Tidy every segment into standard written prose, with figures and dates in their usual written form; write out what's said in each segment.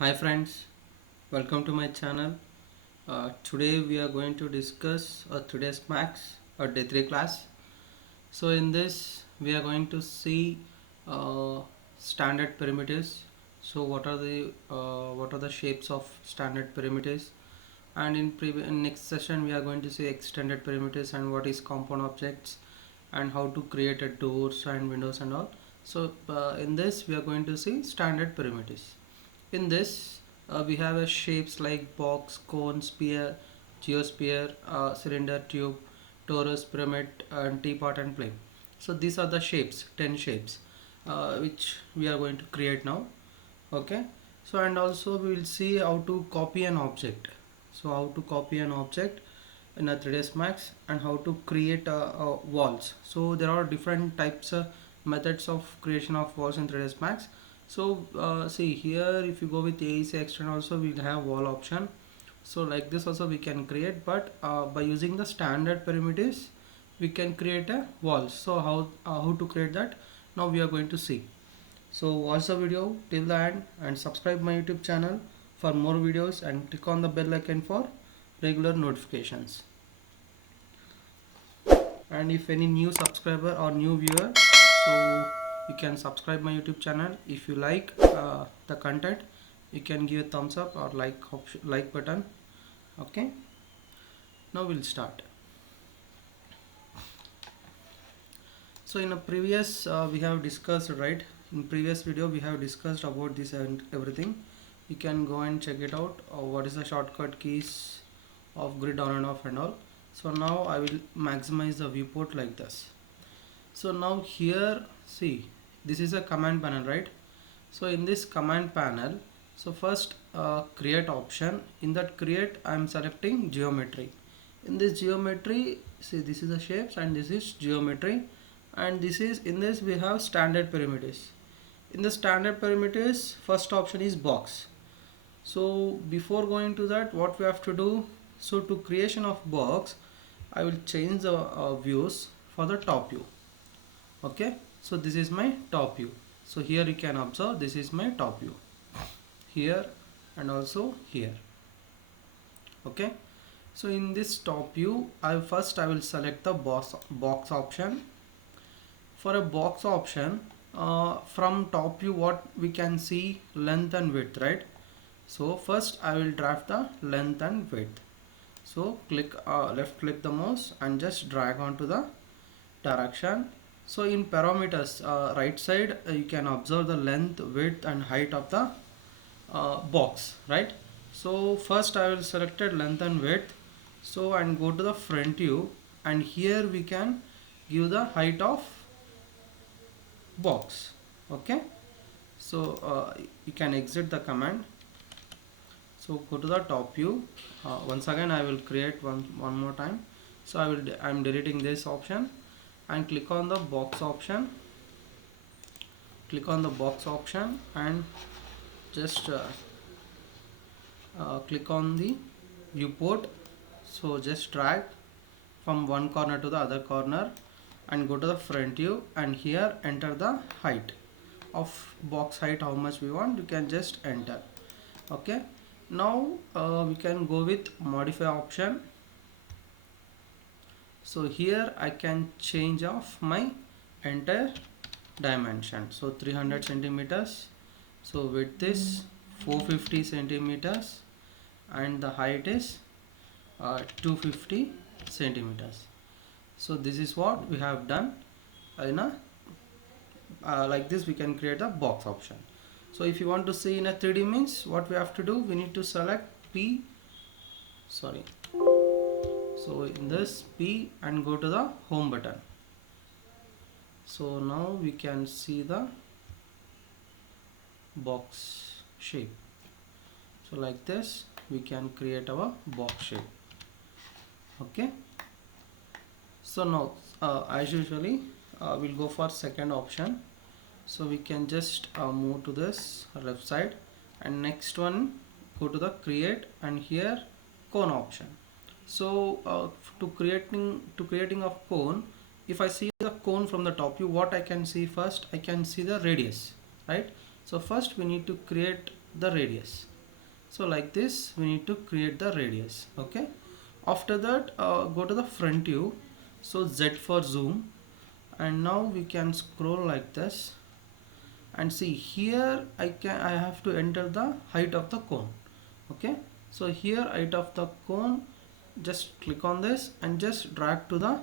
Hi friends, welcome to my channel. Today we are going to discuss a 3Dsmax or day 3 class. So in this we are going to see uh, standard perimeters. So what are the shapes of standard perimeters? And in next session we are going to see extended perimeters and what is compound objects and how to create a doors and windows and all. So in this we are going to see standard perimeters. In this, we have a shapes like box, cone, sphere, geosphere, cylinder, tube, torus, pyramid, and teapot and plane. So these are the shapes, 10 shapes, which we are going to create now. Okay. So and also we will see how to copy an object. So how to copy an object in a 3ds max and how to create walls. So there are different types methods of creation of walls in 3ds max. So see here, if you go with AEC extend also we'll have wall option. So like this also we can create, but by using the standard perimeters we can create a wall. So how to create that, now we are going to see. So watch the video till the end and subscribe my YouTube channel for more videos and click on the bell icon for regular notifications. And if any new subscriber or new viewer, so you can subscribe my YouTube channel. If you like the content, you can give a thumbs up or like button. Okay, now we'll start. So in a previous we have discussed, right, in previous video we have discussed about this and everything. You can go and check it out, what is the shortcut keys of grid on and off and all. So now I will maximize the viewport like this. So now here, see, this is a command panel, right? So in this command panel, so first create option. In that create, I am selecting geometry. In this geometry, see, this is the shapes and this is geometry, and this is, in this we have standard perimeters. In the standard perimeters, first option is box. So before going to that, what we have to do, so to creation of box, I will change the views for the top view. Okay, so this is my top view. So here you can observe, this is my top view here and also here. Okay, so in this top view, I will select the box option. For a box option, from top view, what we can see, length and width, right? So first I will draft the length and width. So click left click the mouse and just drag onto the direction. So in parameters, right side, you can observe the length, width and height of the box, right? So first I will select length and width. So and go to the front view, and here we can give the height of box. Okay, so you can exit the command. So go to the top view. Once again I will create one more time. So I'm deleting this option and click on the box option. Click on the box option and just click on the viewport. So just drag from one corner to the other corner and go to the front view, and here enter the height of box height, how much we want, you can just enter. Okay, now we can go with modify option. So here I can change of my entire dimension. So 300 centimeters. So width is 450 centimeters and the height is 250 centimeters. So this is what we have done in a like this we can create a box option. So if you want to see in a 3D means, what we have to do, we need to select P, sorry, so in this P and go to the home button. So now we can see the box shape. So like this we can create our box shape. Okay, so now as usually we'll go for second option. So we can just move to this left side, and next one go to the create and here cone option. So to creating a cone, if I see the cone from the top view, what I can see first, I can see the radius, right? So first we need to create the radius. So like this we need to create the radius. Okay, after that go to the front view, so Z for zoom, and now we can scroll like this, and see here I have to enter the height of the cone. Okay, so here height of the cone, just click on this and just drag to the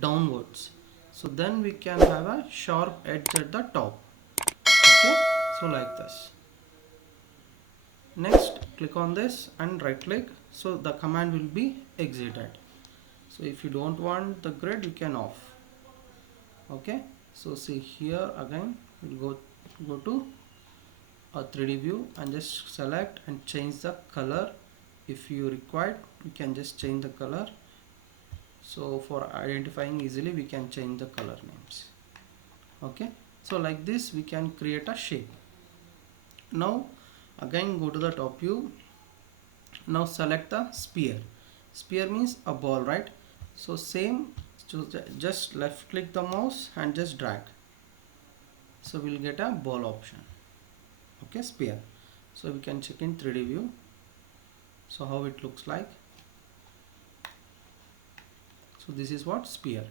downwards, so then we can have a sharp edge at the top. Okay, so like this. Next click on this and right click, so the command will be exited. So if you don't want the grid, you can off. Okay, so see here again we'll go to a 3D view and just select and change the color. If you require, you can just change the color. So for identifying easily, we can change the color names. Okay, so like this we can create a shape. Now again go to the top view. Now select the sphere. Sphere means a ball, right? So same, so just left click the mouse and just drag, so we'll get a ball option. Okay, sphere. So we can check in 3D view, so how it looks like. So this is what sphere.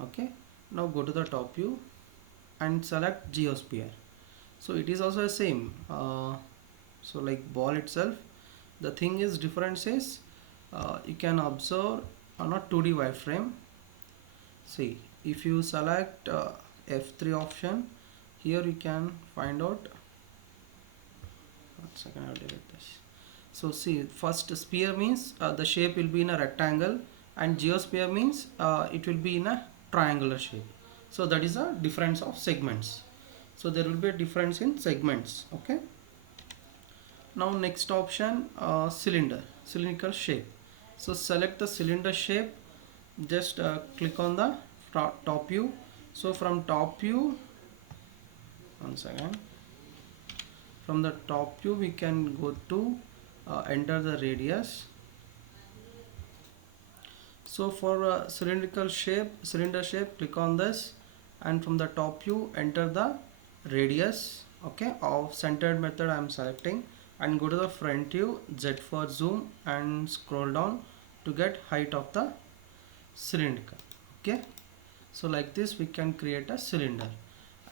Okay, now go to the top view and select geosphere. So it is also the same, so like ball itself, the thing is difference is you can observe on a 2D wireframe. See, if you select F3 option, here you can find out. 1 second, I'll delete this. So see, first sphere means the shape will be in a rectangle, and geosphere means it will be in a triangular shape. So that is a difference of segments. So there will be a difference in segments. Okay, now next option, cylindrical shape. So select the cylinder shape, just click on the top view. So from top view, once again, from the top view we can go to enter the radius. So for cylinder shape, click on this, and from the top view enter the radius. Okay, of centered method I am selecting, and go to the front view, Z for zoom, and scroll down to get height of the cylindrical. Okay, so like this we can create a cylinder.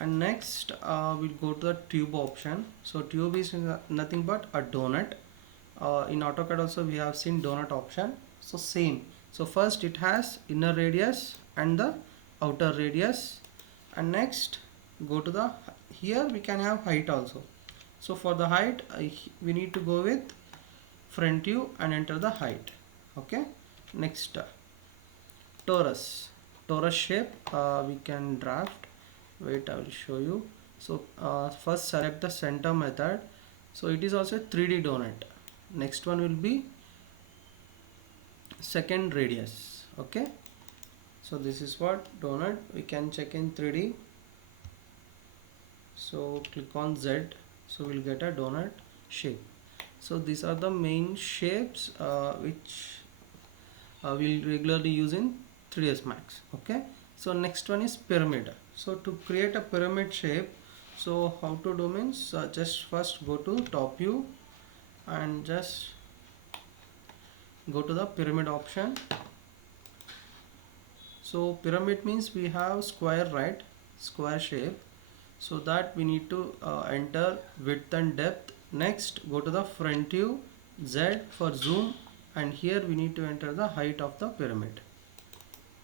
And next we'll go to the tube option. So tube is nothing but a donut. In AutoCAD also we have seen donut option. So same. So first it has inner radius and the outer radius, and next go to the, here we can have height also. So for the height we need to go with front view and enter the height. Okay, next torus shape we can draft. Wait, I will show you. So first select the center method. So it is also 3D donut. Next one will be second radius. Okay, so this is what donut we can check in 3D. So click on Z, so we'll get a donut shape. So these are the main shapes which we'll regularly use in 3Dsmax. Okay, so next one is pyramid. So to create a pyramid shape, so how to do means just first go to top view and just go to the pyramid option. So pyramid means we have square, right? Square shape. So that we need to enter width and depth. Next go to the front view, Z for zoom, and here we need to enter the height of the pyramid.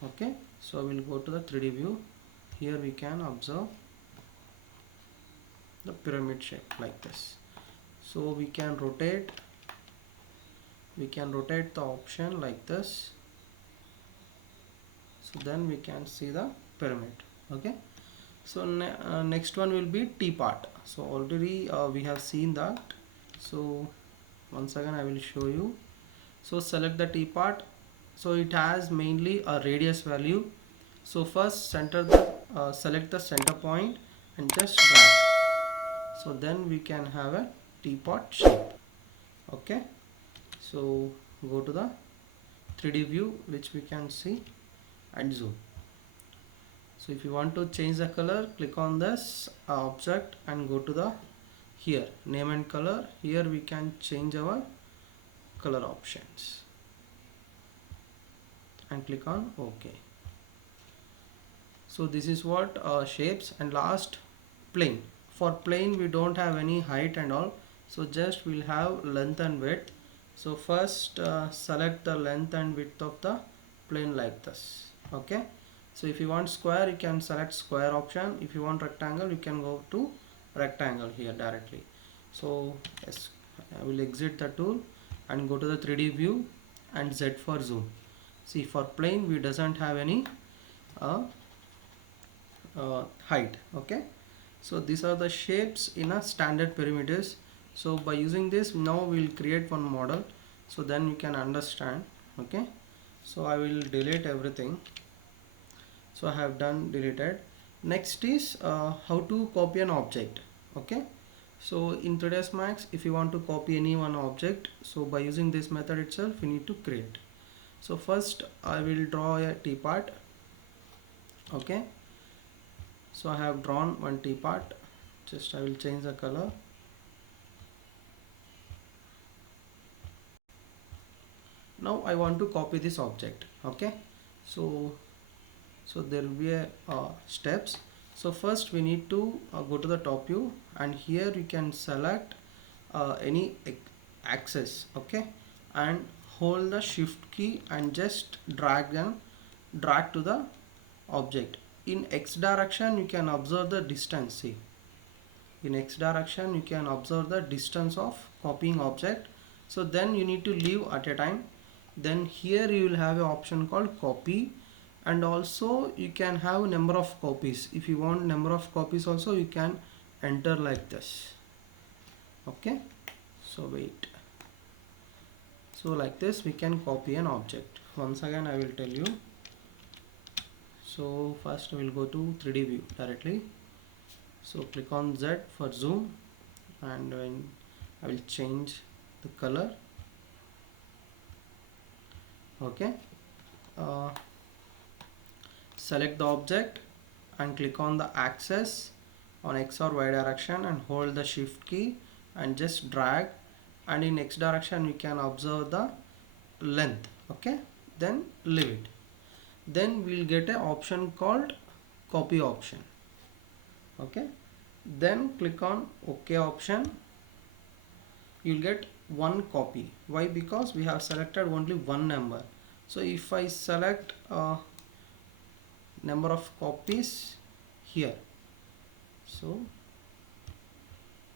Okay, so we'll go to the 3D view. Here we can observe the pyramid shape like this. So we can rotate the option like this, so then we can see the pyramid. Okay, so next one will be T part. So already we have seen that. So once again I will show you. So select the T part. So it has mainly a radius value. So first select the center point and just drag. So then we can have a teapot shape. Okay, so go to the 3D view which we can see and zoom. So if you want to change the color, click on this object and go to the here name and color, here we can change our color options and click on OK. So this is what shapes. And last, plane. For plane we don't have any height and all, so just we'll have length and width. So first select the length and width of the plane like this. Okay, so if you want square you can select square option, if you want rectangle you can go to rectangle here directly. So yes, I will exit the tool and go to the 3D view and Z for zoom. See, for plane we doesn't have any uh, height. Okay, so these are the shapes in a standard perimeters. So by using this, now we'll create one model, so then you can understand. Okay, so I will delete everything. So I have done deleted. Next is how to copy an object. Okay, so in 3Dsmax, if you want to copy any one object, so by using this method itself we need to create. So first I will draw a teapot. Okay, so I have drawn one teapot. Just I will change the color. Now I want to copy this object. Okay, so there will be a steps. So first we need to go to the top view, and here you can select any axis. Okay, and hold the shift key and just drag to the object. In X direction you can observe the distance. See, in X direction you can observe the distance of copying object. So then you need to leave at a time. Then here you will have an option called copy, and also you can have number of copies. If you want number of copies also, you can enter like this. Okay, so wait, so like this we can copy an object. Once again I will tell you. So first we will go to 3D view directly. So click on Z for zoom, and when I will change the color. Okay, select the object and click on the axis on X or Y direction and hold the shift key and just drag, and in X direction you can observe the length. Okay, then leave it. Then we'll get an option called copy option. Okay, then click on OK option. You'll get one copy. Why? Because we have selected only one number. So if I select number of copies here, so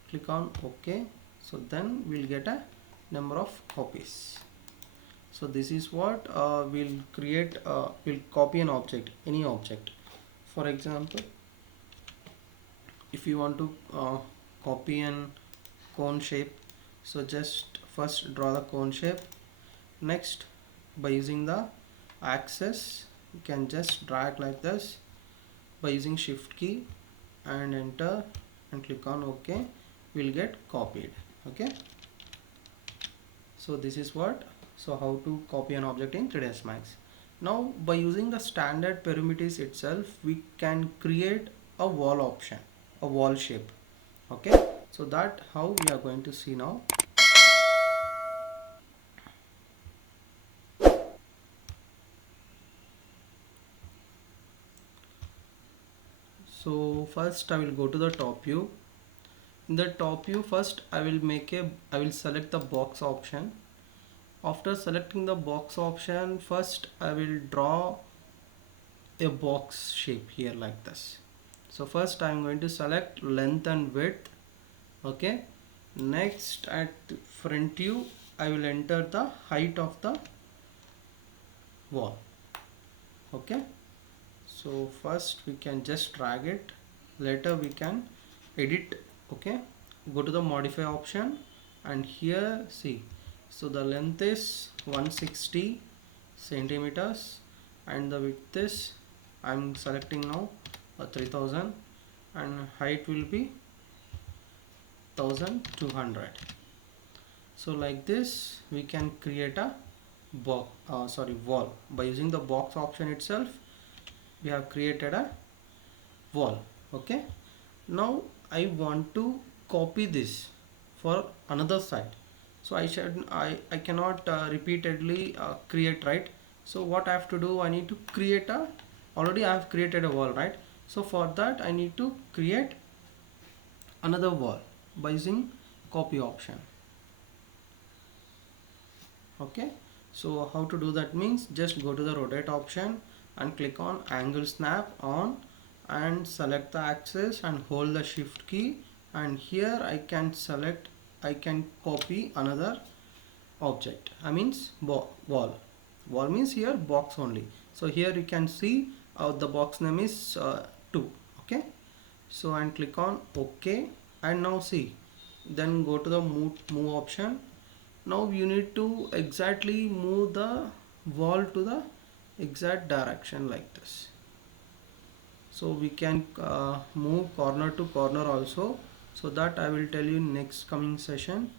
click on OK, so then we'll get a number of copies. So this is what we'll create. We'll copy an object, any object. For example, if you want to copy an cone shape, so just first draw the cone shape. Next, by using the axis you can just drag like this by using shift key and enter and click on OK. Will get copied. Okay, so this is what, so how to copy an object in 3Dsmax. Now by using the standard perimeters itself, we can create a wall option, a wall shape. Okay, so that how we are going to see now. So first I will go to the top view. In the top view, first I will select the box option. After selecting the box option, first I will draw a box shape here like this. So first I am going to select length and width. Okay, next at front view I will enter the height of the wall. Okay, so first we can just drag it, later we can edit. Okay, go to the modify option, and here see, so the length is 160 centimeters and the width is, I'm selecting now 3000, and height will be 1200. So like this we can create a wall. By using the box option itself, we have created a wall. Okay, now I want to copy this for another site. So I cannot repeatedly create, right? So what I have to do, I need to create a, already I have created a wall, right? So for that I need to create another wall by using copy option. Okay, so how to do that means just go to the rotate option and click on angle snap on and select the axis and hold the shift key, and here I can select, I can copy another object, I means wall means here box only. So here you can see the box name is 2. Okay, so and click on OK, and now see, then go to the move option. Now you need to exactly move the wall to the exact direction like this. So we can move corner to corner also, so that I will tell you next coming session.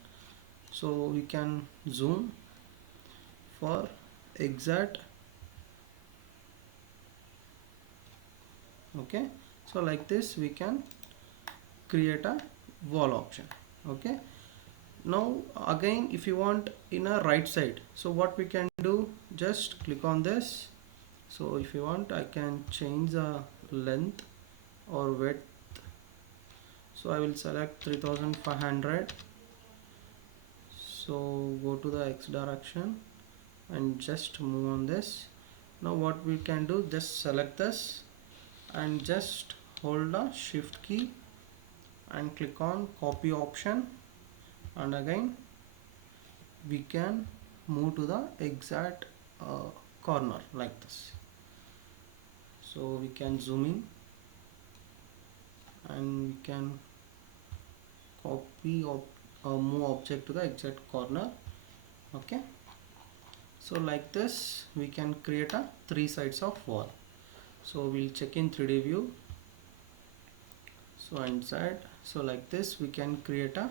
So we can zoom for exact. Okay, so like this we can create a wall option. Okay, now again if you want in a right side, so what we can do, just click on this. So if you want, I can change the length or width. So I will select 3500. So go to the X direction and just move on this. Now what we can do, just select this and just hold the shift key and click on copy option, and again we can move to the exact corner like this. So we can zoom in and we can copy or move object to the exact corner. Okay, so like this we can create a 3 sides of wall. So we'll check in 3D view. So inside, so like this we can create a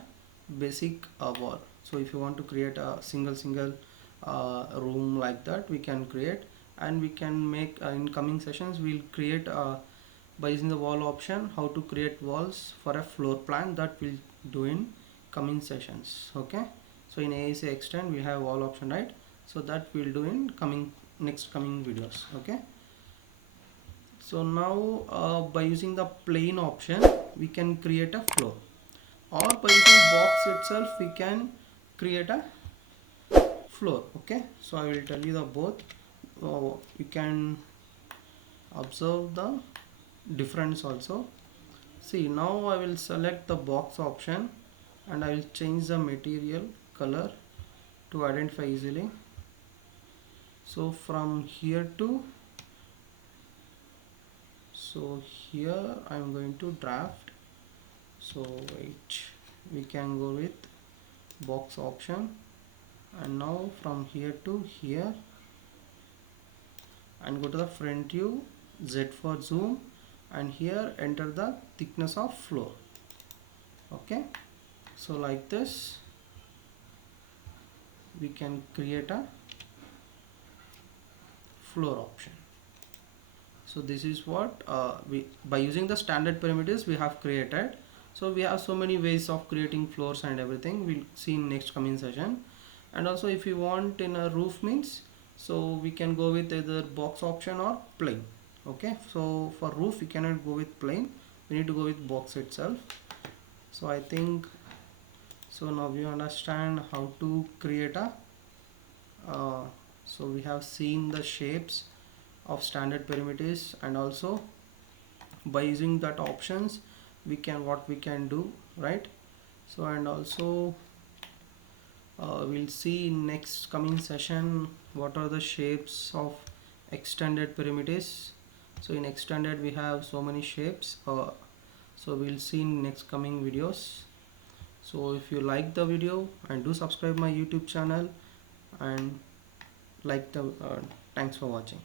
basic wall. So if you want to create a single room like that, we can create, and we can make in coming sessions we'll create by using the wall option how to create walls for a floor plan, that we'll do in coming sessions. Okay, so in AAC extend we have wall option, right? So that we'll do in next coming videos. Okay, so now by using the plane option we can create a floor, or by using box itself we can create a floor. Okay, so I will tell you the both. You can observe the difference also. See, now I will select the box option and I will change the material color to identify easily. So from here to, so here I am going to draft. So wait, we can go with box option, and now from here to here, and go to the front view, Z for zoom, and here enter the thickness of floor. Okay, so like this we can create a floor option. So this is what we, by using the standard parameters we have created. So we have so many ways of creating floors and everything, we'll see in next coming session. And also if you want in a roof means, so we can go with either box option or plane. Okay, so for roof we cannot go with plane, we need to go with box itself. So I think so now we understand how to create a so we have seen the shapes of standard parameters, and also by using that options we can, what we can do, right? So and also we'll see in next coming session what are the shapes of extended parameters. So in extended we have so many shapes, so we'll see in next coming videos. So if you like the video, and do subscribe my YouTube channel, and like the thanks for watching.